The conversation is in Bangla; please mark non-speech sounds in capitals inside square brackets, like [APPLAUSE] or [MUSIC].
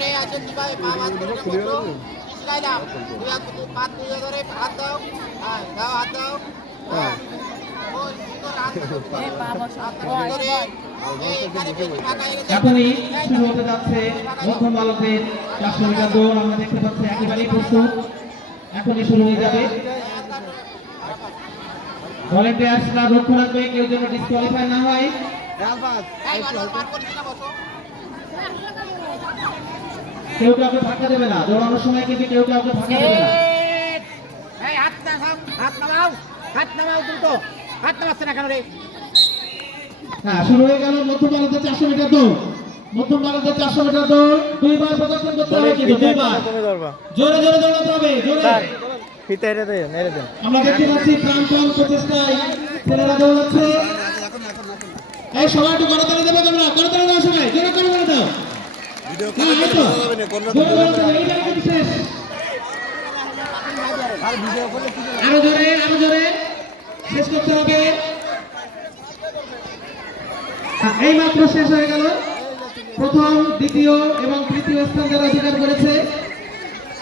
সামনে আসেন পা করে বসো শিখাইলাম দুই হাত পাত দুই ধরে হাত দাও। হ্যাঁ দাও হাত দাও। হ্যাঁ। ওই সুন্দর হাত দাও হাত দাও করে [LAUGHS] এই এখানে বেশি ফাঁকা হয়ে গেছে এখনই শুরু হতে যাচ্ছে মধ্যম বালকদের চারশো মিটার দৌড়। আমরা দেখতে পাচ্ছি একেবারেই প্রস্তুত। এখনই শুরু হয়ে যাবে। ভলেন্টিয়ার্সরা লক্ষ্য রাখবে কেউ যেন ডিসকোয়ালিফাই না হয় এই মানুষ পার করেছি না বসো কেউ কাউকে ফাঁকা দেবে না দৌড়ানোর সময় কিন্তু কেউ কাউকে ফাঁকা দেবে না। এই হাত নামাও হাত নামাও হাত নামাও দ্রুত হাত নামাচ্ছে না কেন রে? হ্যাঁ শুরু হয়ে গেল মধ্যম বালকদের চারশো মিটার দৌড়। মধ্যম বালকদের চারশো মিটার দৌড় দুইবার প্রদর্শন করতে হবে কিন্তু দুইবার। জোরে জোরে দৌড়াতে হবে জোরে। আমরা দেখতে পাচ্ছি প্রাণপণ প্রচেষ্টায় ছেলেরা দৌড়াচ্ছে। এই সবাই একটু করতালি দেবে তোমরা করতালি দাও সবাই জোরে করে দাও আরও জোরে আরও জোরে। শেষ করতে হবে। হ্যাঁ, এই মাত্র শেষ হয়ে গেল। প্রথম দ্বিতীয় এবং তৃতীয় স্থান যারা অধিকার করেছে